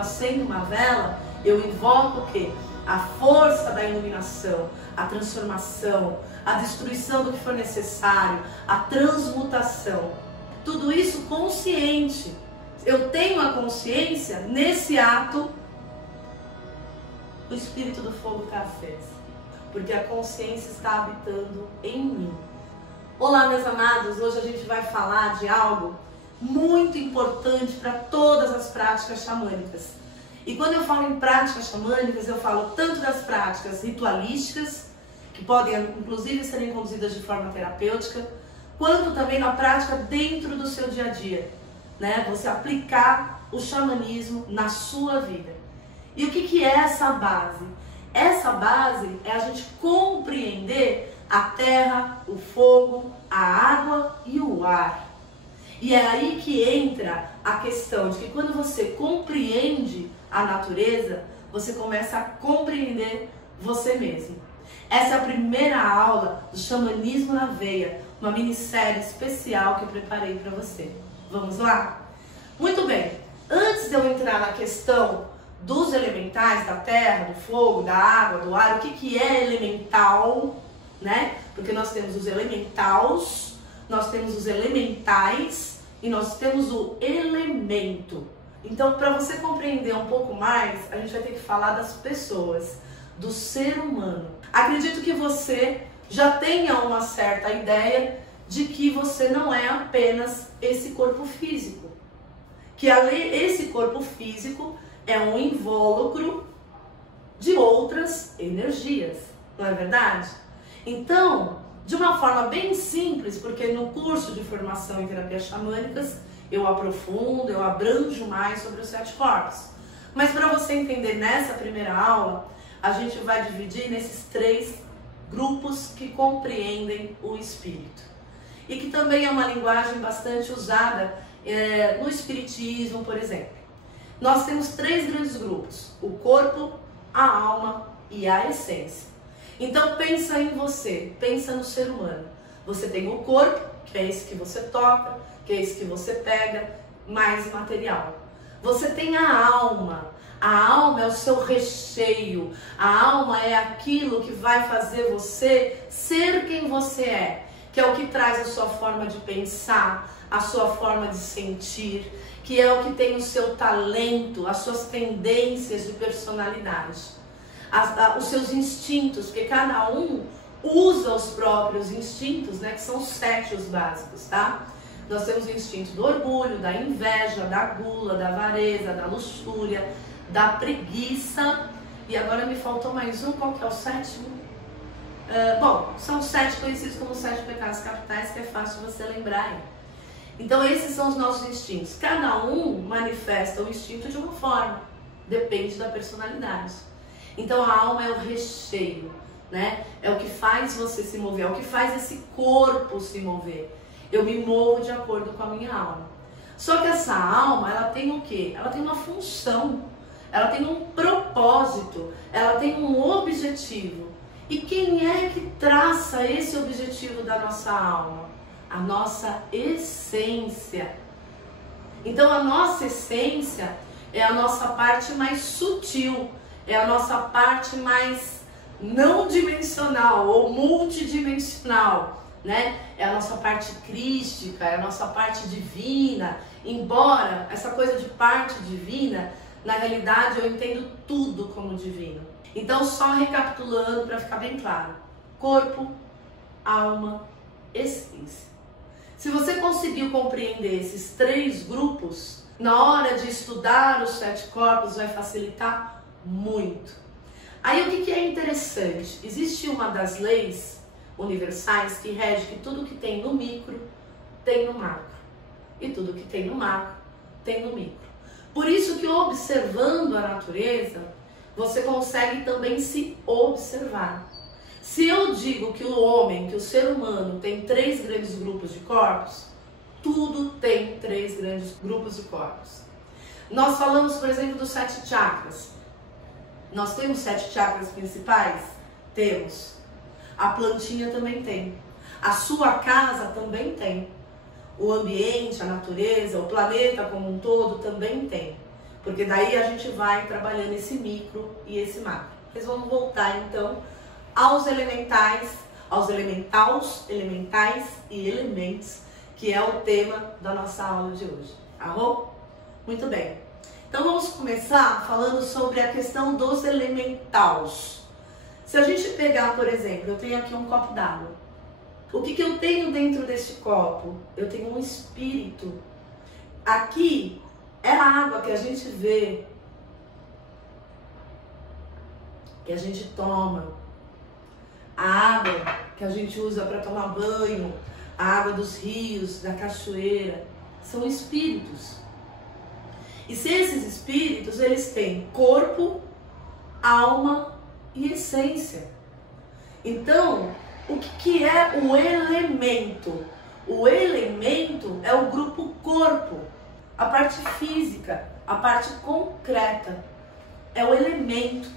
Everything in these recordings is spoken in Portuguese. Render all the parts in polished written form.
acendo uma vela, eu invoco o quê? A força da iluminação, a transformação, a destruição do que for necessário, a transmutação. Tudo isso consciente. Eu tenho a consciência nesse ato, o Espírito do Fogo está aceso, porque a consciência está habitando em mim. Olá, meus amados, hoje a gente vai falar de algo muito importante para todas as práticas xamânicas. E quando eu falo em práticas xamânicas, eu falo tanto das práticas ritualísticas, que podem inclusive serem conduzidas de forma terapêutica, quanto também na prática dentro do seu dia a dia, né? Você aplicar o xamanismo na sua vida. E o que é essa base? Essa base é a gente compreender a terra, o fogo, a água e o ar. E é aí que entra a questão de que quando você compreende a natureza, você começa a compreender você mesmo. Essa é a primeira aula do Xamanismo na Veia, uma minissérie especial que eu preparei para você. Vamos lá? Muito bem, antes de eu entrar na questão dos elementais, da terra, do fogo, da água, do ar, o que é elemental, né? Porque nós temos os elementaus, nós temos os elementais e nós temos o elemento. Então, para você compreender um pouco mais, a gente vai ter que falar das pessoas, do ser humano. Acredito que você já tenha uma certa ideia de que você não é apenas esse corpo físico. Que esse corpo físico é um invólucro de outras energias, não é verdade? Então, de uma forma bem simples, porque no curso de formação em terapias xamânicas eu aprofundo, eu abranjo mais sobre os 7 corpos. Mas para você entender nessa primeira aula, a gente vai dividir nesses 3 grupos que compreendem o espírito. E que também é uma linguagem bastante usada no espiritismo, por exemplo. Nós temos 3 grandes grupos: o corpo, a alma e a essência. Então pensa em você, pensa no ser humano. Você tem o corpo, que é esse que você toca, que é esse que você pega, mais material. Você tem a alma. A alma é o seu recheio. A alma é aquilo que vai fazer você ser quem você é, que é o que traz a sua forma de pensar, a sua forma de sentir, que é o que tem o seu talento, as suas tendências de personalidade, os seus instintos, porque cada um usa os próprios instintos, né, que são os 7 os básicos, tá? Nós temos o instinto do orgulho, da inveja, da gula, da avareza, da luxúria, da preguiça. E agora me faltou mais um, qual que é o 7º? Bom, são 7 conhecidos como 7 pecados capitais, que é fácil você lembrar aí. Então esses são os nossos instintos. Cada um manifesta o instinto de uma forma, depende da personalidade. Então a alma é o recheio, né? É o que faz você se mover, é o que faz esse corpo se mover. Eu me movo de acordo com a minha alma. Só que essa alma, ela tem o quê? Ela tem uma função, ela tem um propósito, ela tem um objetivo. E quem é que traça esse objetivo da nossa alma? A nossa essência. Então a nossa essência é a nossa parte mais sutil, é a nossa parte mais não dimensional ou multidimensional, né? É a nossa parte crística, é a nossa parte divina. Embora essa coisa de parte divina, na realidade eu entendo tudo como divino. Então, só recapitulando para ficar bem claro: corpo, alma, essência. Se você conseguiu compreender esses 3 grupos, na hora de estudar os 7 corpos vai facilitar muito. Aí o que é interessante? Existe uma das leis universais que rege que tudo que tem no micro tem no macro, e tudo que tem no macro tem no micro. Por isso que observando a natureza, você consegue também se observar. Se eu digo que o homem, que o ser humano tem 3 grandes grupos de corpos, tudo tem 3 grandes grupos de corpos. Nós falamos, por exemplo, dos 7 chakras. Nós temos 7 chakras principais? Temos. A plantinha também tem. A sua casa também tem. O ambiente, a natureza, o planeta como um todo também tem. porque daí a gente vai trabalhando esse micro e esse macro. Mas vamos voltar então aos elementais, elementais e elementos, que é o tema da nossa aula de hoje. Arrou? Muito bem. Então vamos começar falando sobre a questão dos elementais. Se a gente pegar, por exemplo, eu tenho aqui um copo d'água. O que eu tenho dentro desse copo? Eu tenho um espírito. Aqui é a água que a gente vê, que a gente toma, a água que a gente usa para tomar banho, a água dos rios, da cachoeira, são espíritos. E se esses espíritos, eles têm corpo, alma e essência. Então, o que é o elemento? O elemento é o grupo corpo, a parte física, a parte concreta, é o elemento.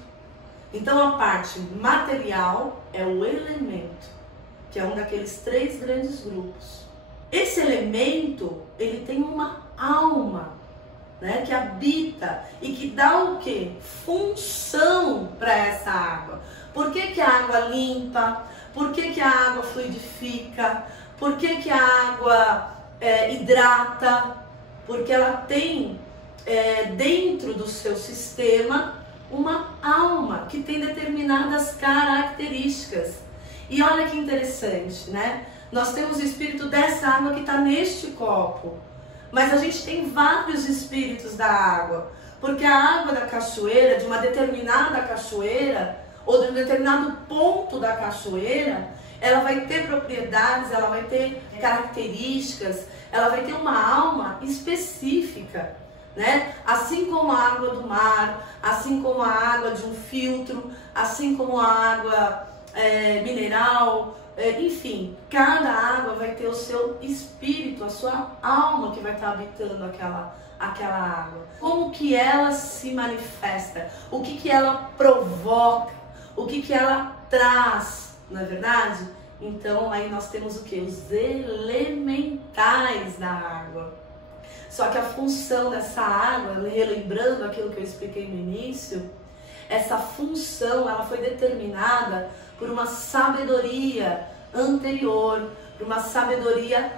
Então a parte material é o elemento, que é um daqueles 3 grandes grupos. Esse elemento, ele tem uma alma, né, que habita e que dá o quê? Função para essa água. Por que a água limpa? Por que a água fluidifica? Por que a água hidrata? Porque ela tem dentro do seu sistema uma alma que tem determinadas características. E olha que interessante, né? Nós temos o espírito dessa água que está neste copo, mas a gente tem vários espíritos da água, porque a água da cachoeira, de uma determinada cachoeira, ou de um determinado ponto da cachoeira, ela vai ter propriedades, ela vai ter características, ela vai ter uma alma específica, né? Assim como a água do mar, assim como a água de um filtro, assim como a água mineral, enfim, cada água vai ter o seu espírito, a sua alma que vai estar habitando aquela água. Como que ela se manifesta? O que ela provoca? O que ela traz? Não é verdade? Então aí nós temos o que? Os elementais da água. Só que a função dessa água, relembrando aquilo que eu expliquei no início, essa função ela foi determinada por uma sabedoria anterior, por uma sabedoria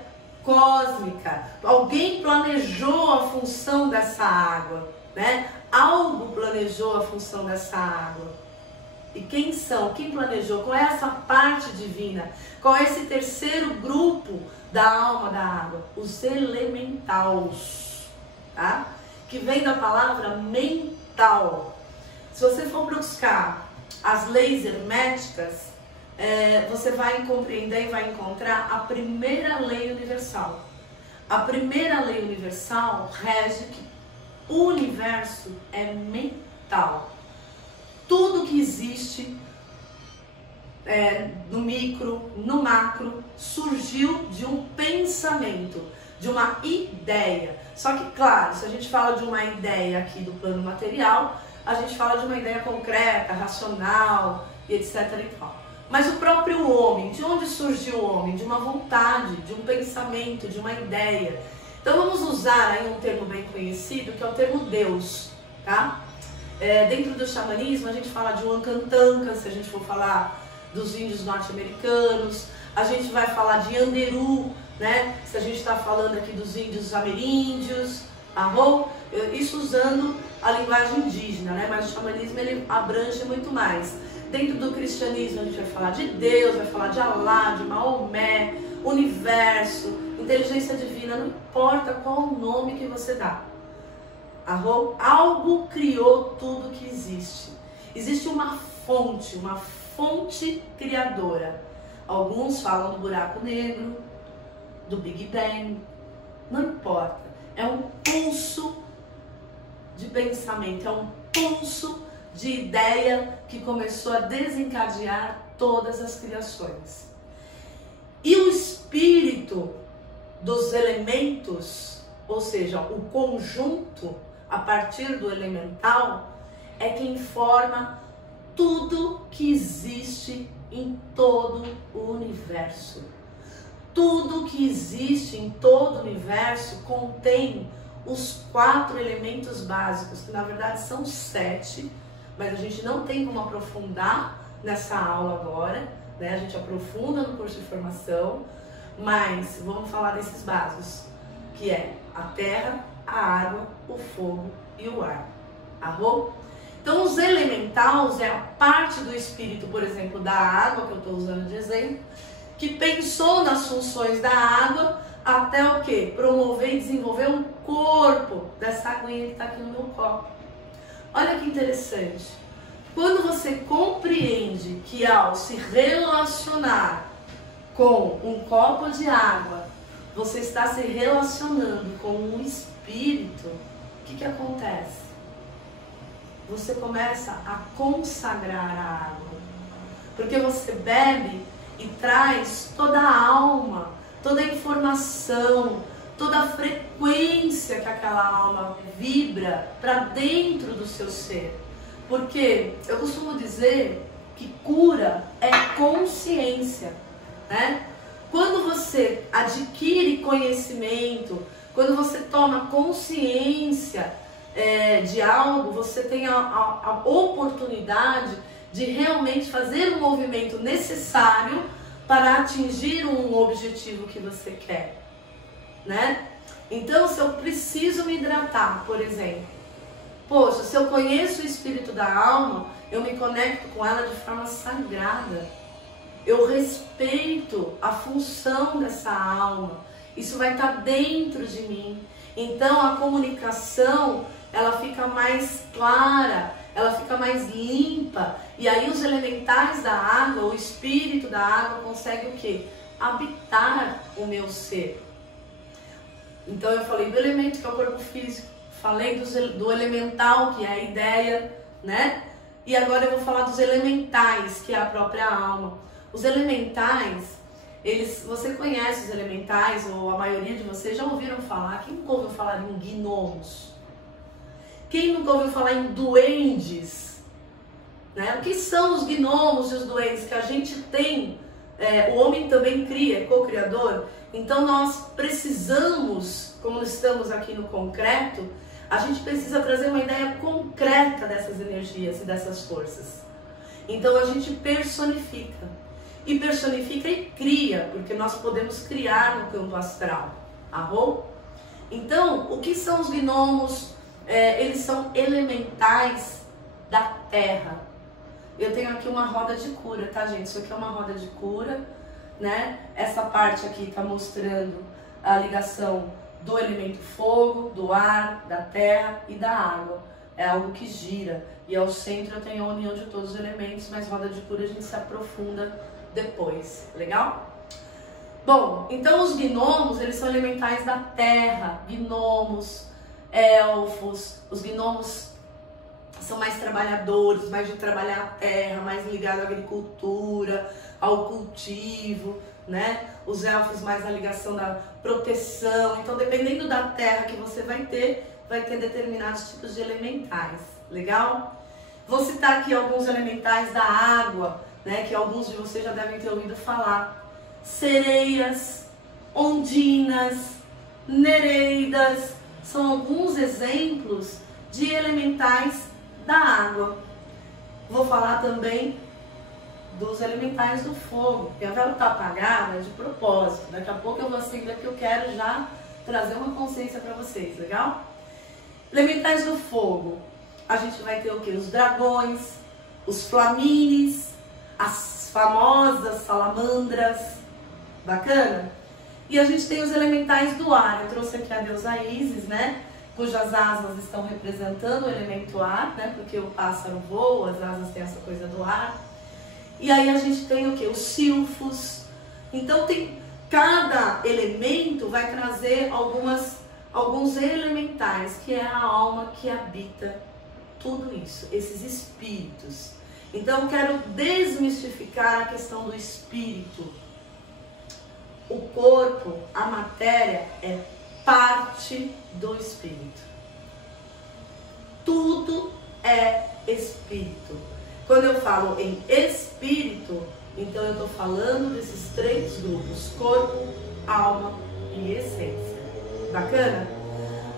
cósmica. Alguém planejou a função dessa água, né? Algo planejou a função dessa água. E quem são? Quem planejou? Qual é essa parte divina? Qual é esse terceiro grupo da alma da água? Os elementais, tá? Que vem da palavra mental. Se você for buscar as leis herméticas, você vai compreender e vai encontrar a primeira lei universal. A primeira lei universal rege que o universo é mental. Tudo que existe no micro, no macro, surgiu de um pensamento, de uma ideia. Só que, claro, se a gente fala de uma ideia aqui do plano material, a gente fala de uma ideia concreta, racional e etc. e tal. Mas o próprio homem, de onde surgiu o homem? De uma vontade, de um pensamento, de uma ideia. Então vamos usar aí um termo bem conhecido, que é o termo Deus, tá? Dentro do xamanismo a gente fala de Wankantanka, se a gente for falar dos índios norte-americanos, a gente vai falar de Anderu, né? Se a gente está falando aqui dos índios ameríndios, arro, isso usando a linguagem indígena, né? Mas o xamanismo ele abrange muito mais. Dentro do cristianismo a gente vai falar de Deus, vai falar de Alá, de Maomé, universo, inteligência divina, não importa qual o nome que você dá. Algo criou tudo que existe. Existe uma fonte criadora. Alguns falam do buraco negro, do Big Bang, não importa. É um pulso de pensamento, é um pulso de ideia que começou a desencadear todas as criações. E o espírito dos elementos, ou seja, o conjunto a partir do elemental, é quem forma tudo que existe em todo o universo. Tudo que existe em todo o universo contém os 4 elementos básicos, que na verdade são 7, mas a gente não tem como aprofundar nessa aula agora, né? A gente aprofunda no curso de formação, mas vamos falar desses básicos, que é a terra, a água, o fogo e o ar. Arro? Então, os elementais é a parte do espírito, por exemplo, da água, que eu estou usando de exemplo, que pensou nas funções da água até o quê? Promover e desenvolver um corpo dessa aguinha que está aqui no meu copo. Olha que interessante. Quando você compreende que ao se relacionar com um copo de água, você está se relacionando com um espírito, o que acontece? Você começa a consagrar a água, porque você bebe e traz toda a alma, toda a informação, toda a frequência que aquela alma vibra para dentro do seu ser. Porque eu costumo dizer que cura é consciência, né? Quando você adquire conhecimento, quando você toma consciência de algo, você tem a oportunidade de realmente fazer o movimento necessário para atingir um objetivo que você quer, né? Então, se eu preciso me hidratar, por exemplo, poxa, se eu conheço o espírito da alma, eu me conecto com ela de forma sagrada. Eu respeito a função dessa alma. Isso vai estar dentro de mim. Então, a comunicação, ela fica mais clara, ela fica mais limpa. E aí os elementais da água, o espírito da água consegue o quê? Habitar o meu ser. Então eu falei do elemento que é o corpo físico, falei do elemental, que é a ideia, né? E agora eu vou falar dos elementais, que é a própria alma. Os elementais, você conhece os elementais, ou a maioria de vocês já ouviram falar, quem nunca ouviu falar em gnomos? Quem nunca ouviu falar em duendes? Né? O que são os gnomos e os duendes que a gente tem? O homem também cria, é co-criador. Então nós precisamos, como estamos aqui no concreto, a gente precisa trazer uma ideia concreta dessas energias e dessas forças. Então a gente personifica. E personifica e cria, porque nós podemos criar no campo astral. Arro? Então, o que são os gnomos? Eles são elementais da terra. Eu tenho aqui uma roda de cura, tá, gente? Isso aqui é uma roda de cura, né? Essa parte aqui está mostrando a ligação do elemento fogo, do ar, da terra e da água. É algo que gira. E ao centro eu tenho a união de todos os elementos, mas roda de cura a gente se aprofunda depois. Legal? Bom, então os gnomos, eles são elementais da terra. Gnomos, elfos. Os gnomos são mais trabalhadores, mais de trabalhar a terra, mais ligados à agricultura, ao cultivo, né? Os elfos mais na ligação da proteção. Então, dependendo da terra que você vai ter determinados tipos de elementais. Legal? Vou citar aqui alguns elementais da água, né? Que alguns de vocês já devem ter ouvido falar. Sereias, ondinas, nereidas, são alguns exemplos de elementais da água. Vou falar também dos elementais do fogo, porque a vela está apagada de propósito. Daqui a pouco eu vou acender porque eu quero já trazer uma consciência para vocês, legal? Elementais do fogo, a gente vai ter o que? Os dragões, os flamines, as famosas salamandras, bacana? E a gente tem os elementais do ar. Eu trouxe aqui a deusa Ísis, né? Cujas asas estão representando o elemento ar, né? Porque o pássaro voa, as asas têm essa coisa do ar. E aí a gente tem o que? Os silfos. Então cada elemento vai trazer alguns elementais, que é a alma que habita tudo isso, esses espíritos. Então eu quero desmistificar a questão do espírito. O corpo, a matéria, é parte do espírito. Tudo é espírito. Quando eu falo em espírito, então eu estou falando desses 3 grupos: corpo, alma e essência. Bacana?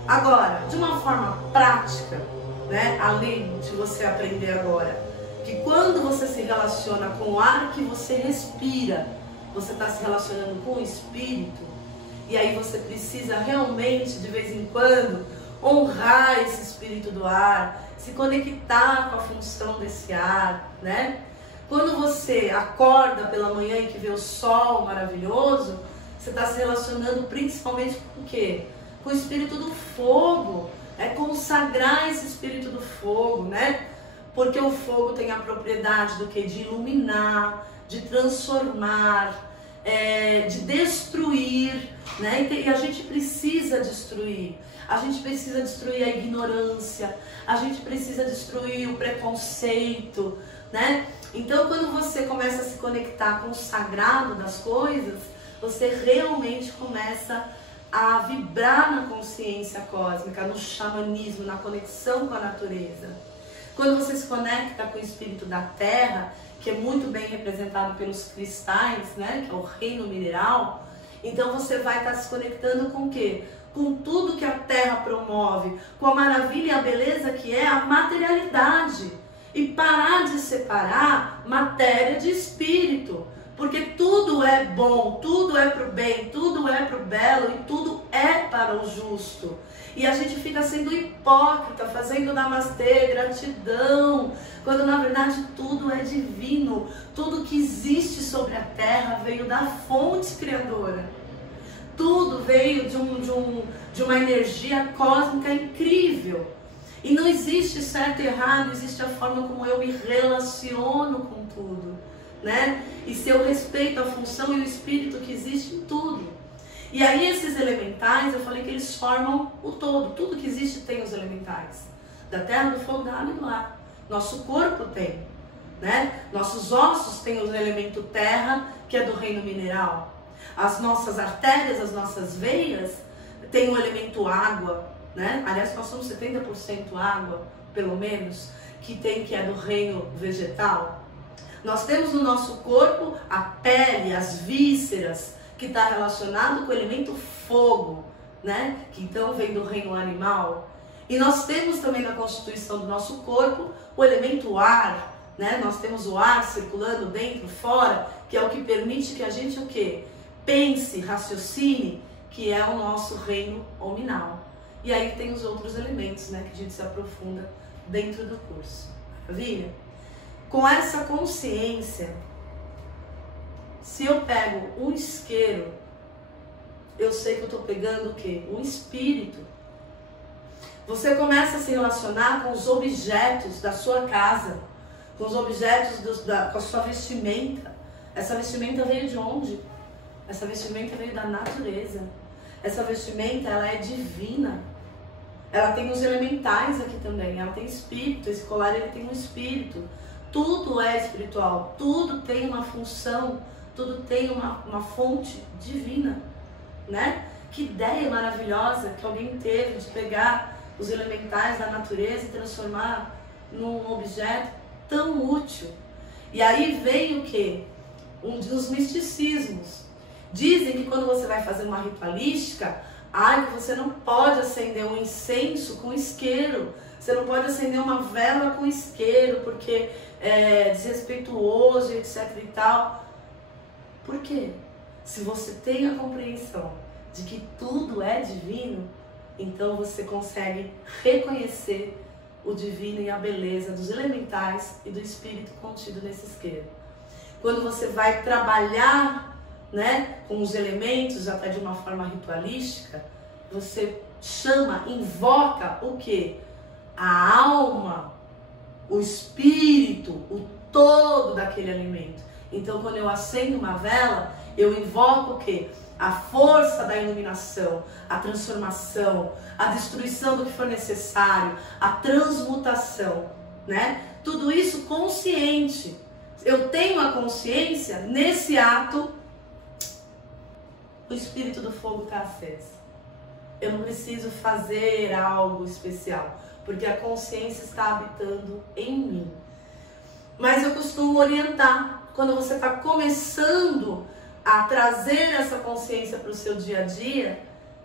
Agora, de uma forma prática, né? Além de você aprender agora, que quando você se relaciona com o ar que você respira, você está se relacionando com o espírito, e aí você precisa realmente, de vez em quando, honrar esse espírito do ar, se conectar com a função desse ar, né? Quando você acorda pela manhã e que vê o sol maravilhoso, você está se relacionando principalmente com o quê? Com o espírito do fogo, é consagrar esse espírito do fogo, né? Porque o fogo tem a propriedade do que? De iluminar, de transformar, de destruir, né? E a gente precisa destruir. A gente precisa destruir a ignorância, a gente precisa destruir o preconceito, né? Então, quando você começa a se conectar com o sagrado das coisas, você realmente começa a vibrar na consciência cósmica, no xamanismo, na conexão com a natureza. Quando você se conecta com o espírito da terra, que é muito bem representado pelos cristais, né, que é o reino mineral, então você vai estar se conectando com o quê? Com tudo que a terra promove, com a maravilha e a beleza que é a materialidade. E parar de separar matéria de espírito. Porque tudo é bom, tudo é para o bem, tudo é para o belo e tudo é para o justo. E a gente fica sendo hipócrita, fazendo namastê, gratidão, quando na verdade tudo é divino. Tudo que existe sobre a terra veio da fonte criadora. Tudo veio de uma energia cósmica incrível. E não existe certo e errado, existe a forma como eu me relaciono com tudo, né? E se eu respeito a função e o espírito que existe em tudo. E aí esses elementais, eu falei que eles formam o todo. Tudo que existe tem os elementais. Da terra, do fogo, da água e do ar. Nosso corpo tem, né? Nossos ossos têm o elemento terra, que é do reino mineral. As nossas artérias, as nossas veias, têm o elemento água, né? Aliás, nós somos 70% água, pelo menos, que é do reino vegetal. Nós temos no nosso corpo a pele, as vísceras, que está relacionado com o elemento fogo, né? Que então vem do reino animal. E nós temos também na constituição do nosso corpo o elemento ar, né? Nós temos o ar circulando dentro, fora, que é o que permite que a gente o quê? Pense, raciocine, que é o nosso reino hominal. E aí tem os outros elementos, né, que a gente se aprofunda dentro do curso. Maravilha? Com essa consciência, se eu pego um isqueiro, eu sei que eu estou pegando o quê? Um espírito. Você começa a se relacionar com os objetos da sua casa, com os objetos com a sua vestimenta. Essa vestimenta veio de onde? Essa vestimenta veio da natureza. Essa vestimenta, ela é divina. Ela tem os elementais aqui também. Ela tem espírito. Esse colar, ele tem um espírito. Tudo é espiritual. Tudo tem uma função. Tudo tem uma fonte divina, né? Que ideia maravilhosa que alguém teve de pegar os elementais da natureza e transformar num objeto tão útil. E aí vem o quê? Um dos misticismos. Dizem que quando você vai fazer uma ritualística, você não pode acender um incenso com isqueiro, você não pode acender uma vela com isqueiro, porque é desrespeituoso, etc e tal. Por quê? Se você tem a compreensão de que tudo é divino, então você consegue reconhecer o divino e a beleza dos elementais e do espírito contido nesse isqueiro. Quando você vai trabalhar, né, com os elementos, até de uma forma ritualística, você chama, invoca o quê? A alma, o espírito, o todo daquele alimento. Então, quando eu acendo uma vela, eu invoco o quê? A força da iluminação, a transformação, a destruição do que for necessário, a transmutação, né? Tudo isso consciente. Eu tenho a consciência, nesse ato, o espírito do fogo está aceso. Eu não preciso fazer algo especial, porque a consciência está habitando em mim. Mas eu costumo orientar, quando você está começando a trazer essa consciência para o seu dia a dia,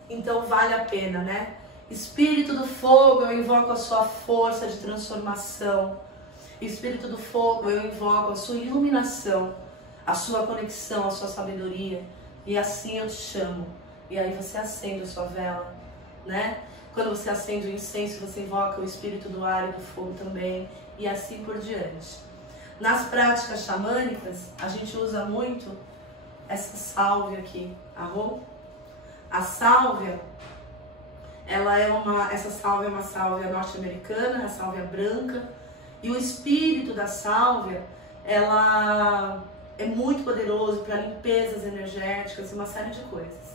então vale a pena, né? Espírito do fogo, eu invoco a sua força de transformação. Espírito do fogo, eu invoco a sua iluminação, a sua conexão, a sua sabedoria. E assim eu te chamo. E aí você acende a sua vela, né? Quando você acende o incenso, você invoca o espírito do ar e do fogo também. E assim por diante. Nas práticas xamânicas, a gente usa muito essa sálvia aqui, arro. A sálvia, essa sálvia é uma sálvia norte-americana, a sálvia branca. E o espírito da sálvia, ela é muito poderoso para limpezas energéticas e uma série de coisas.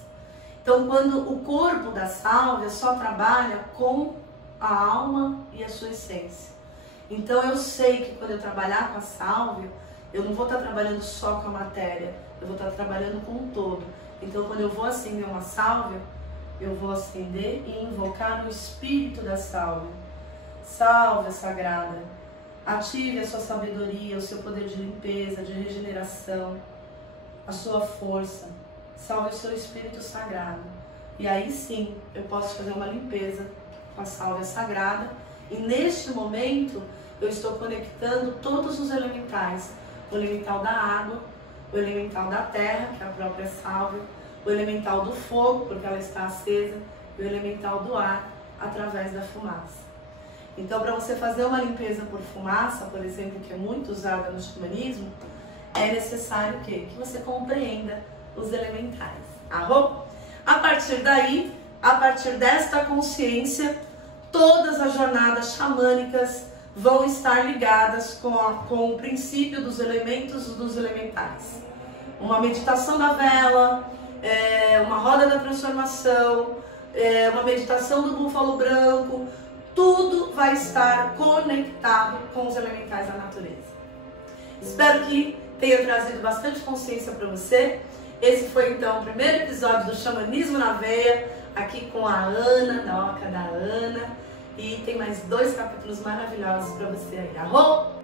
Então, quando o corpo da sálvia só trabalha com a alma e a sua essência. Então, eu sei que quando eu trabalhar com a sálvia, eu não vou estar trabalhando só com a matéria, eu vou estar trabalhando com o todo. Então, quando eu vou acender uma sálvia, eu vou acender e invocar o espírito da sálvia. Sálvia sagrada, ative a sua sabedoria, o seu poder de limpeza, de regeneração, a sua força. Salve o seu espírito sagrado. E aí sim, eu posso fazer uma limpeza com a sálvia sagrada. E neste momento, eu estou conectando todos os elementais. O elemental da água, o elemental da terra, que é a própria sálvia, o elemental do fogo, porque ela está acesa, e o elemental do ar, através da fumaça. Então, para você fazer uma limpeza por fumaça, por exemplo, que é muito usada no xamanismo, é necessário o quê? Que você compreenda os elementais. Arro? A partir daí, a partir desta consciência, todas as jornadas xamânicas vão estar ligadas com o princípio dos elementos e dos elementais. Uma meditação da vela, uma roda da transformação, uma meditação do búfalo branco, tudo vai estar conectado com os elementais da natureza. Espero que tenha trazido bastante consciência para você. Esse foi então o primeiro episódio do Xamanismo na Veia, aqui com a Ana, da Oca da Ana. E tem mais 2 capítulos maravilhosos para você aí. Arro!